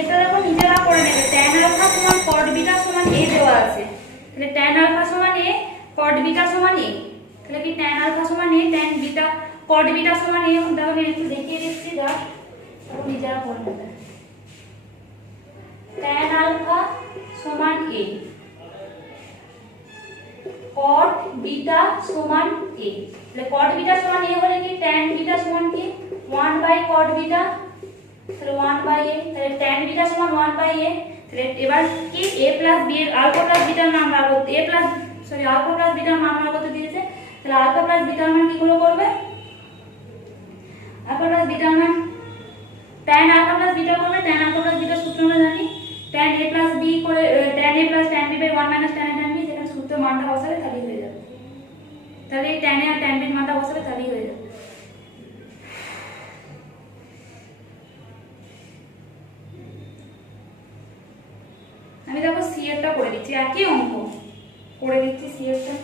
এটা দেখো নিজেরা করে নেবে। tan আলফা সমান cot বিটা সমান a দেওয়া আছে, তাহলে tan আলফা সমান a, cot বিটা সমান a, তাহলে কি tan আলফা সমান a, tan beta cot beta সমান a। দেখো আমি একটু দেখিয়ে দিচ্ছি, যা নিজেরা করে নেবে। tan আলফা সমান a, cot বিটা সমান a, তাহলে cot বিটা সমান a হলে কি tan বিটা সমান কি 1/cot বিটা, তাহলে 1/a, তাহলে tan বিটা সমান 1/a। তাহলে এবার কি a প্লাস b এর আলফা প্লাস বিটার মান বার করতে, আলফা প্লাস বিটার মান বার করতে দিয়েছে, তাহলে আলফা প্লাস বিটার মান কি করে করবে? আলফা প্লাস বিটার মান tan আলফা প্লাস বিটা করবে, tan আলফা প্লাস বিটার সূত্র আমরা জানি tan a প্লাস b করে tan a plus tan b by 1 minus tan a tan b, যেখানে সূত্রের মানটা বসাবে তাহলেই হয়ে যাবে। তাহলে এই tan a R tan b এর মানটা বসাবে তাহলেই হয়ে যাবে। আমি দেখো সি এরটা করে দিচ্ছি, একই অঙ্ক করে দিচ্ছি সি এরটা।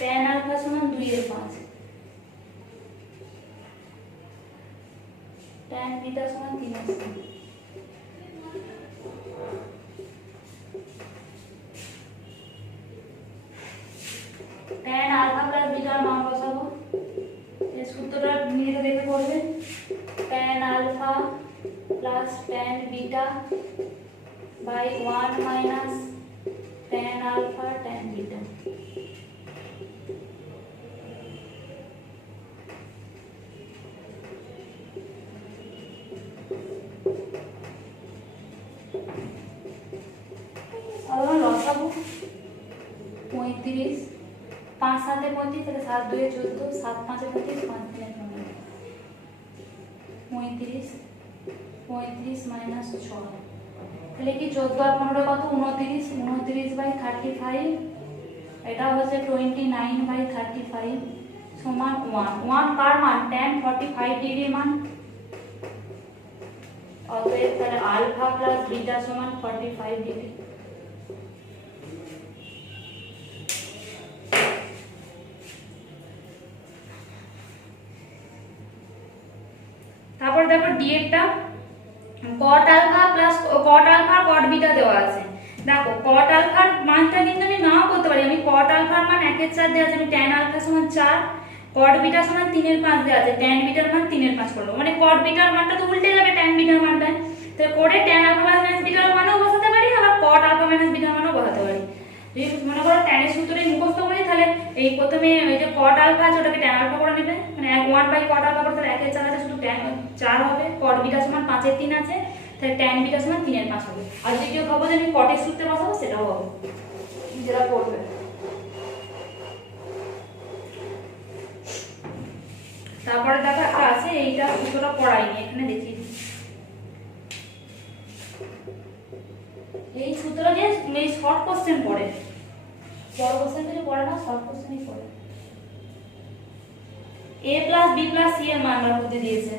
tan আলফা সমান 2/5, tan বিটা সমান 3/5, tan আলফা প্লাস বিটার মান বসাবো, এই সূত্রটা নিয়ে দেখে করবে tan alpha plus tan beta by 1 minus tan alpha tan beta. और लसागु 35, 5 7 35, তাহলে 7 2 14, 7 5 25, 5 3 35, 35 মাইনাস 6, তাহলে কি 14 আর 15 কত 29, 29/35, এটা হচ্ছে 29/35 সমান 1 কার মান tan 45 ডিগ্রি মান। অতএব তাহলে আলফা প্লাস বিটা সমান 45 ডিগ্রি। তারপর দেখো ডি এরটা cot alpha plus cot alpha cot beta দেওয়া আছে। দেখো cot আলফার মানটা কিন্তু আমি নাও করতে পারি, আমি cot আলফার মান 1/4 দেওয়া আছে, আমি tan আলফা সমান 4, cot বিটা সমান 3/5 দেওয়া আছে, tan বিটার মান 3/5 করব, মানে cot বিটার মানটা তো উল্টে যাবে tan বিটার মানটা, তো করে tan আলফা মাইনাস বিটার মানও বসাতে পারি, আবার cot আলফা মাইনাস বিটার মানও বসাতে পারি। যদি মনে করো tan এর সূত্রটাই মুখস্থ করি, তাহলে এই প্রথমে এই যে cot আলফা আছে ওটাকে tan আলফা করে নেবে, মানে 1/cot আলফা করতে 1/4 আছে, শুধু tan 4 হবে, cot বিটা সমান 5/3 আছে, তাহলে tan বিটা সমান 3/5 হবে। আর যদি কেউ ভাবো যে আমি cot এর সূত্রে বসাবো সেটাও হবে, যেটা করবে। তারপরে দেখো একটা আছে, এইটা সূত্রটা পড়াইনি, এখানে দেখিয়ে দিচ্ছি। এই সূত্রটা দিয়ে এই শর্ট কোশ্চেন পড়ে, বড় কোশ্চেন কিছু পড়ে না, শর্ট কোশ্চেনই পড়ে। a plus b plus c এর মান বার করতে দিয়েছে,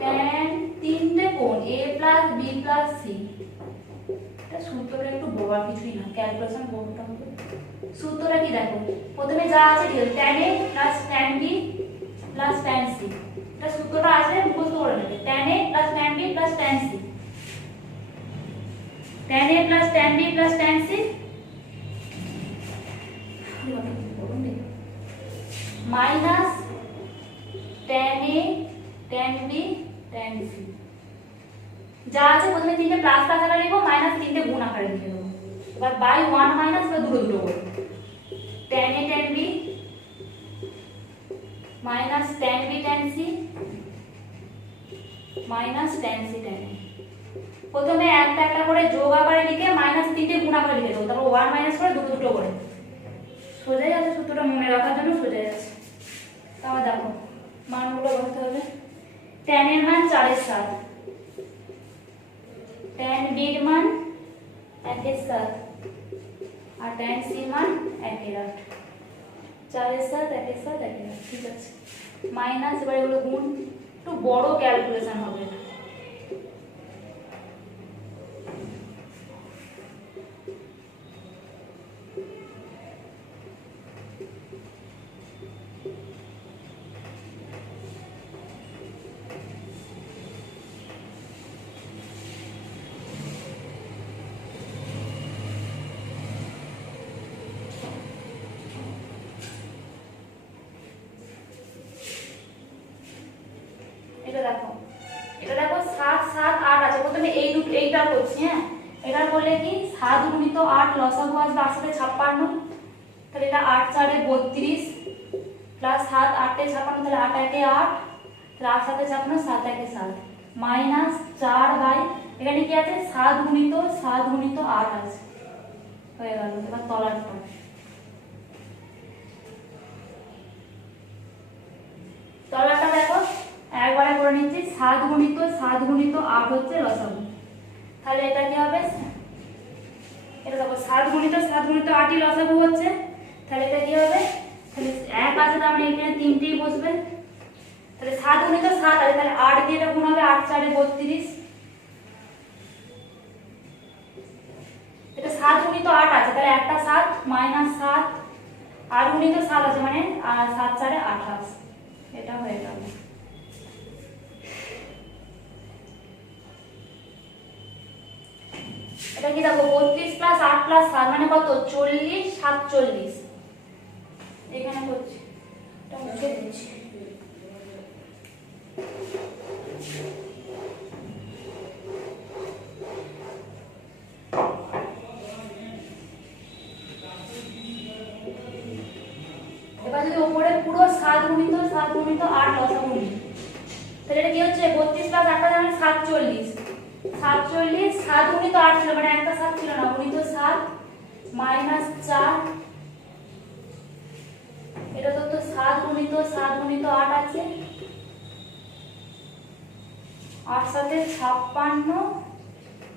tan তিনটে কোণ a plus b plus c, এটা সূত্রটা একটু বোবার কিছুই না, ক্যালকুলেশন করতে হবে। সূত্রটা কি দেখো, প্রথমে যা আছে ঠিক আছে, tan a plus tan b plus tan c, এটা সূত্রটা আছে মুখস্থ করে নেবে, tan a plus tan b plus tan c, tan a plus tan b plus tan c minus tan a tan b tan c, যা আছে প্রথমে তিনটে প্লাস প্লাস আকারে লিখবো, মাইনাস তিনটে গুণ আকারে লিখে দেবো, এবার বাই 1 মাইনাস বা দুটো দুটো করে tan a tan b minus tan b tan c minus tan c tan a। প্রথমে একটা একটা করে যোগ আকারে লিখে মাইনাস তিনটে গুণ আকারে লিখে দেবো, তারপর 1 মাইনাস করে দুটো দুটো করে, সোজা যাচ্ছে সূত্রটা মনে রাখার জন্য সোজা যাচ্ছে। তাহলে দেখো মানগুলো বলতে হবে, tan এর মান 4/7, tan b এর মান 1 7 আর tan c মান 1 8 4 7 1 7 1 8 ঠিক আছে মাইনাস এবার এগুলো গুণ একটু বড় ক্যালকুলেশন হবে এটা এটা দেখো 7 7 8 আছে প্রথমে এইটা করছি হ্যাঁ এটা করলে কি 7 গুণিত 8 লসাগু আসবে 8 সাথে 56 তাহলে এটা 8 4 এ 32 প্লাস 7 8 এ 56 তাহলে 8 1 এ 8 তাহলে 8 সাথে 56 7 1 এ 7 মাইনাস 4 বাই এখানে কি আছে 7 গুণিত 8 আছে হয়ে গেল এবার তলারটা তলারটা দেখো একবারে করে নিচ্ছি 7 গুণিত 8 হচ্ছে লসাগু তাহলে এটা কি হবে এটা দেখো 7 গুণিত 8ই লসাগু হচ্ছে তাহলে এটা কি হবে তাহলে 1 আছে তার মানে এখানে তিনটেই বসবে তাহলে 7 গুণিত 7 আছে তাহলে 8 দিয়ে এটা গুণ হবে 8 4 এ 32 এটা 7 গুণিত 8 আছে তাহলে একটা 7 মাইনাস 7 8 গুণিত 7 আছে মানে 7 4 এ 28 এটা হয়ে গেল এটা কি দেখো 32 প্লাস 8 প্লাস 7 মানে কত 40 47 এখানে করছি এটা মুছে দিচ্ছি এবার যদি উপরে পুরো 7 গুণিত 8 লসাগু নিই তাহলে এটা কি হচ্ছে 32 প্লাস 8 মানে 47 7 গুণিত 8 ছিল মানে একটা 7 ছিল না গুণিত 7 মাইনাস 4 এটা তো 7 গুণিত 8 আছে 8 সাথে 56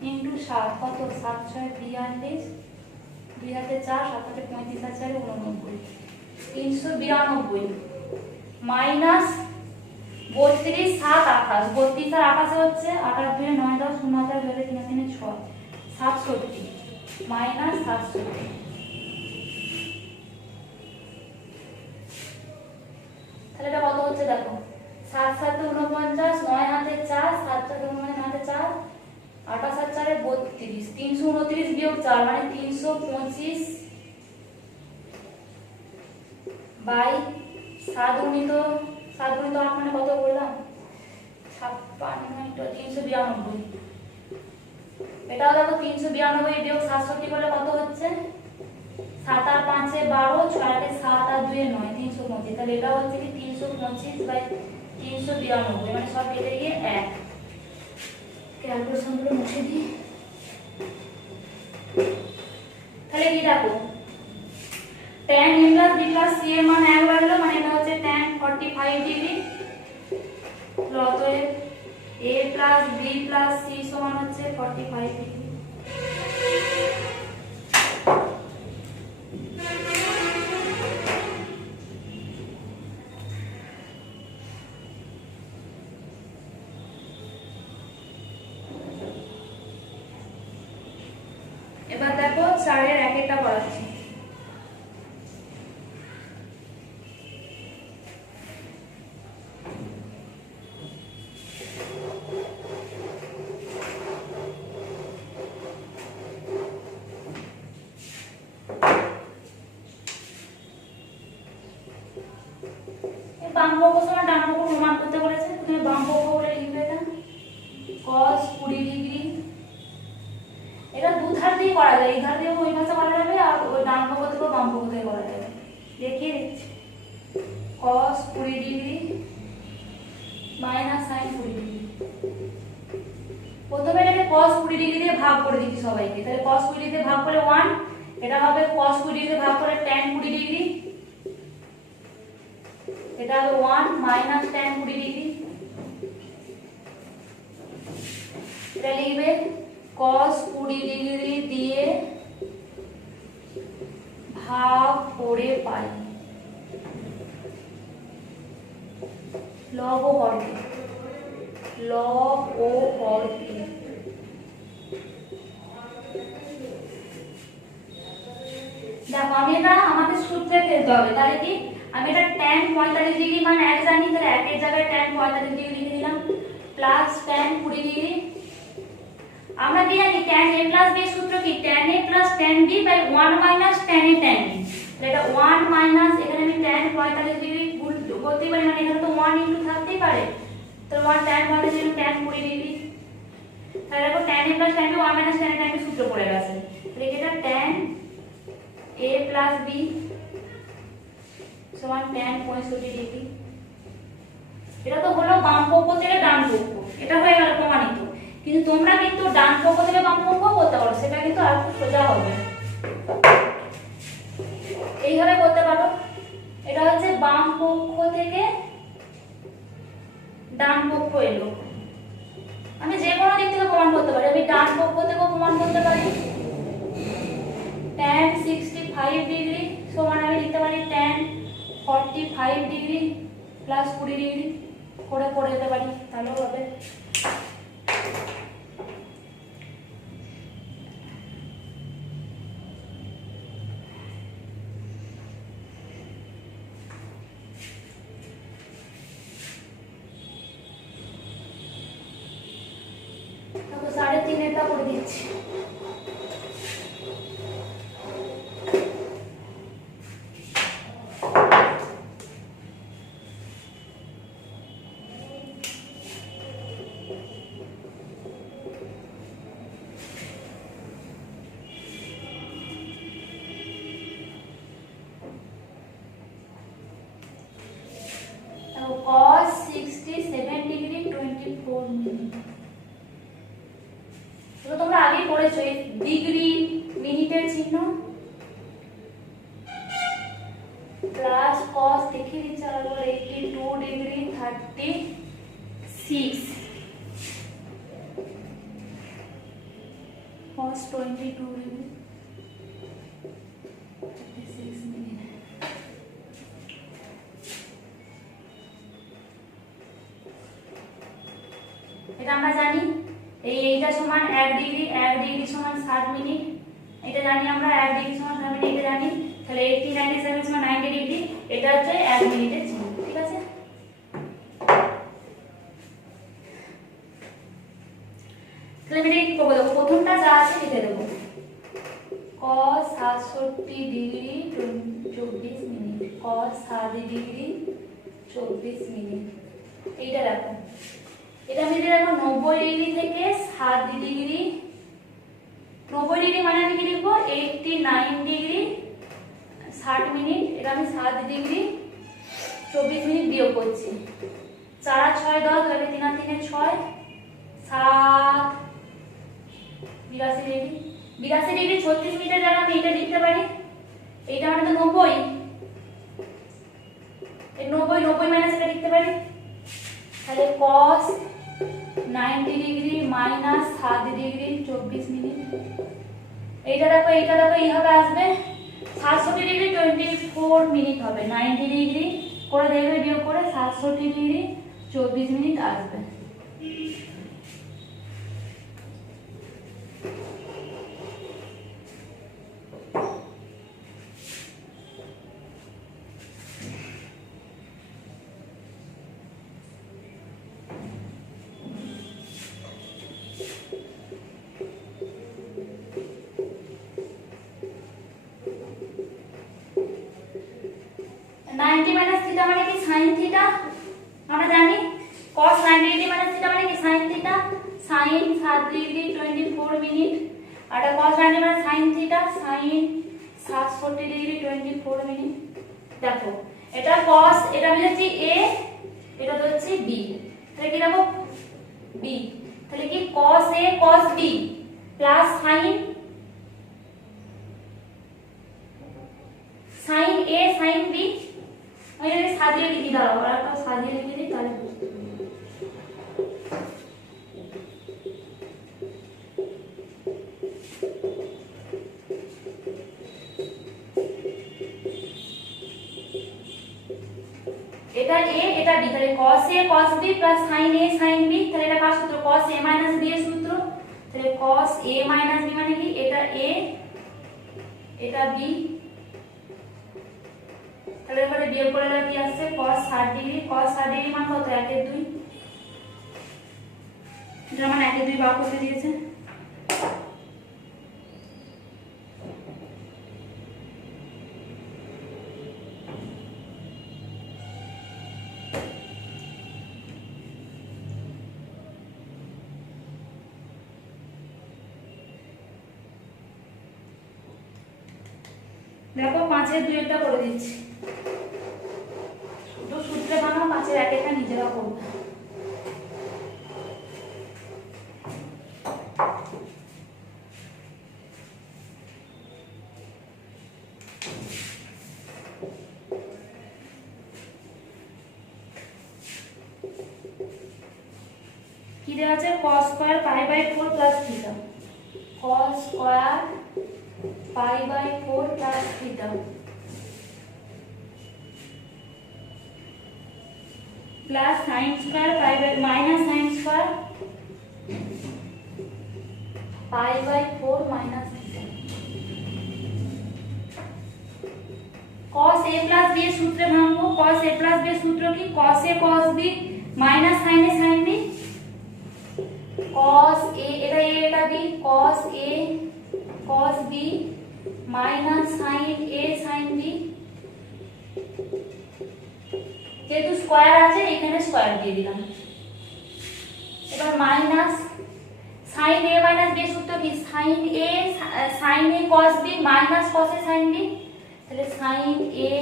ইনটু 7 কত 7 6 42 2 হাতে 4 7 হাতে 35 আর 4 89 392 মাইনাস 32 7 28 32 আর 28 হচ্ছে 8 আর 2 9 10 0 হাজার 2 3 3 6 67 মাইনাস 67 তাহলে এটা কত হচ্ছে দেখো 7 7 49 9 হাতে 4 7 7 9 হাতে 4 28 আর 4 এ 32 329 বিয়োগ 4 মানে 325 বাই 7 গুণিত 8 মানে কত বললাম 56 392 এটাও দেখো 392 বিয়োগ 67 করলে কত হচ্ছে 7 আর 5 এ 12 6 আর 7 আর 2 এ 9 325 তাহলে এটা হচ্ছে কি 325 বাই 392 মানে সব কেটে গিয়ে 1 ক্যালকুলেশন গুলো মুছে দিই তাহলে কি দেখো tan a plus b plus c এর মান 1 বার হলো মানে এটা হচ্ছে tan 45 ডিগ্রি অতএব a plus b plus c সমান হচ্ছে 45 ডিগ্রি এবার দেখো 4 এর এক একটা করাচ্ছি বাম পক্ষ সমান ডান পক্ষ প্রমাণ করতে বলেছে তুমি বাম পক্ষ বলে লিখবে এটা cos 20 ডিগ্রি এটা দুধার দিয়ে করা যায় এই ধার দিয়ে ওই ভাষা করা যাবে আর ওই ডান পক্ষ থেকে বাম পক্ষ থেকে করা যাবে দেখিয়ে দিচ্ছি cos 20 degree minus sin 20 degree প্রথমে এটাকে cos 20 ডিগ্রি দিয়ে ভাগ করে দিচ্ছি সবাইকে তাহলে cos 20 ডিগ্রি দিয়ে ভাগ করলে 1 এটা হবে cos 20 ডিগ্রি দিয়ে ভাগ করলে tan 20 ডিগ্রি এটা হবে 1 মাইনাস tan 20 ডিগ্রি এটা লিখবে cos 20 ডিগ্রি দিয়ে ভাগ করে পাই লব ও হরকে দেখো আমি এটা আমাদের সূত্রে ফেলতে হবে, তাহলে কি আমি এটা tan 45 ডিগ্রি মান এক জানি, তাহলে একের জায়গায় tan 45 ডিগ্রি লিখে দিলাম প্লাস tan 20 ডিগ্রি। আমরা কি জানি tan a প্লাস b সূত্র কি tan a plus tan b by 1 minus tan a tan b, তাহলে এটা 1 মাইনাস এখানে আমি tan 45 ডিগ্রি বলতেই পারি, মানে এখানে তো 1 ইনটু থাকতেই পারে, তো 1 tan 45 ডিগ্রি tan 20 ডিগ্রি, তাহলে দেখো tan a plus tan b 1 minus tan a tan b সূত্র পড়ে গেছে, তাহলে এটা tan a প্লাস b সমান tan 65 ডিগ্রি। এটা তো হলো বাম পক্ষ থেকে ডান পক্ষ, এটা হয়ে গেল প্রমাণিত। কিন্তু তোমরা কিন্তু ডান পক্ষ থেকে বাম পক্ষ করতে পারো, সেটা কিন্তু আর একটু সোজা হবে, এইভাবে করতে পারো। এটা হচ্ছে বাম পক্ষ থেকে ডান পক্ষ এলো, আমি যে কোনো দিক থেকে প্রমাণ করতে পারি, আমি ডান পক্ষ থেকেও প্রমাণ করতে পারি। tan 65 ডিগ্রি সমান আমি লিখতে পারি tan 45 ডিগ্রি প্লাস 20 ডিগ্রি করে দিতে পারি, তাহলেও হবে। তো 3.5 এটা করে দিচ্ছি। cos 67 ডিগ্রি 24 মিনিট, তো তোমরা আগে পড়েছো এই ডিগ্রি মিনিটের চিহ্ন প্লাস cos দেখিয়ে দিচ্ছি আবার 82 ডিগ্রি 36 cos 22 ডিগ্রি 36 মিনিট। এটা আমরা জানি এইটা সমান 1 ডিগ্রি সমান 60 মিনিট, এটা জানি আমরা 1 ডিগ্রি সমান 60 মিনিট, এটা জানি, তাহলে 80 97 সমান 90 ডিগ্রি, এটা হচ্ছে 1 মিনিটের চিহ্ন, ঠিক আছে। তাহলে আমি কি করব, দেখো প্রথমটা যা আছে লিখে দেব cos 67 degree 24 minute cos 60 degree 24 minute, এইটা দেখো, এটা আমি যদি দেখো 90 ডিগ্রি থেকে 60 ডিগ্রি, 90 ডিগ্রি মানে আমি কি লিখবো 89 ডিগ্রি 60 মিনিট, এটা আমি 60 ডিগ্রি 24 মিনিট বিয়োগ করছি, 4 আর 6 10, তাহলে 3 আর 3 6 7 82 ডিগ্রি 36 মিনিটের জায়গায় আমি এটা লিখতে পারি, এইটা মানে তো 90, এই 90 মাইনাস এটা লিখতে পারি, তাহলে cos 90 degree minus 60 degree 24 minute, এইটা দেখো এইভাবে আসবে 67 ডিগ্রি 24 মিনিট হবে, 90 ডিগ্রি করে দেখবে বিয়োগ করে 67 ডিগ্রি 24 মিনিট আসবে। আমরা জানি cos 90 ডিগ্রি মানে থিটা মানে কি sin theta, sin 7 degree 24 minute, আর cos 90 মানে sin theta, sin 67 degree 24 minute. দেখো এটা cos, এটা আমি হচ্ছে a, এটা হচ্ছে b, তাহলে কি দেখো b, তাহলে কি cos a cos b plus sin a sin b, আমি যদি সাজিয়ে লিখি, দাঁড়াও আর একটা সাজিয়ে লিখে দিই তাহলে বুঝতে পারবে। এটা a এটা b, তাহলে cos a cos b plus sin a sin b, তাহলে এটা কার সূত্র? cos a মাইনাস b এর সূত্র। তাহলে cos a মাইনাস b মানে কি? এটা a এটা b, তাহলে এবারে বিয়োগ করে দাও কি আসছে? cos 60 degree. cos 60 ডিগ্রি মান কত? 1 এর 2, যার মানে 1 এর 2 বার করতে দিয়েছে। দেখো 5 এর 2 একটা করে দিচ্ছি, শুধু সূত্রে বানাও, 5 এর 1 একটা নিজেরা করবে। কি দেওয়া আছে? cos square pi by 4 plus theta. cos square pi by 4 plus theta plus sin square pi by minus sin square pi by 4 minus theta. cos a plus b এর সূত্রে ভাঙবো। cos a প্লাস b এর সূত্র কি? cos a cos b minus sin a sin b। cos a এটা a এটা b, cos a cos b minus sin a sin b। যেহেতু square আছে এখানে স্কয়ার দিয়ে দিলাম। এবার minus sin a minus b এর সূত্র কি? sin a cos b minus cos a sin b, তাহলে sin a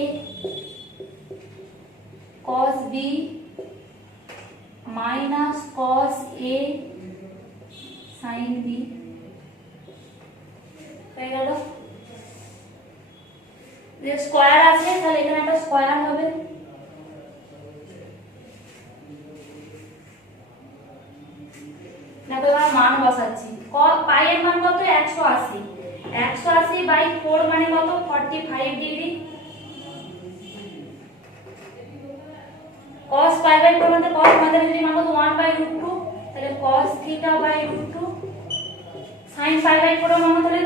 cos b minus cos a sin b হয়ে গেল। যে স্কয়ার আছে তাহলে এখানে একটা স্কয়ার হবে। দেখো এবার মান বসাচ্ছি। পাই এর মান কত? 180। 180 বাই 4 মানে কত? 45 ডিগ্রি। cos পাই বাই 4 মানে cos আমাদের যদি মান কত? 1/√2, তাহলে cos theta by √2। sin pi by 4 মানে তাহলে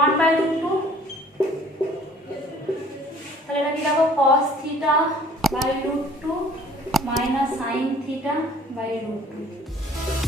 1/√2, তাহলে এটা কি দেখো? cos theta by √2 minus sin theta by √2।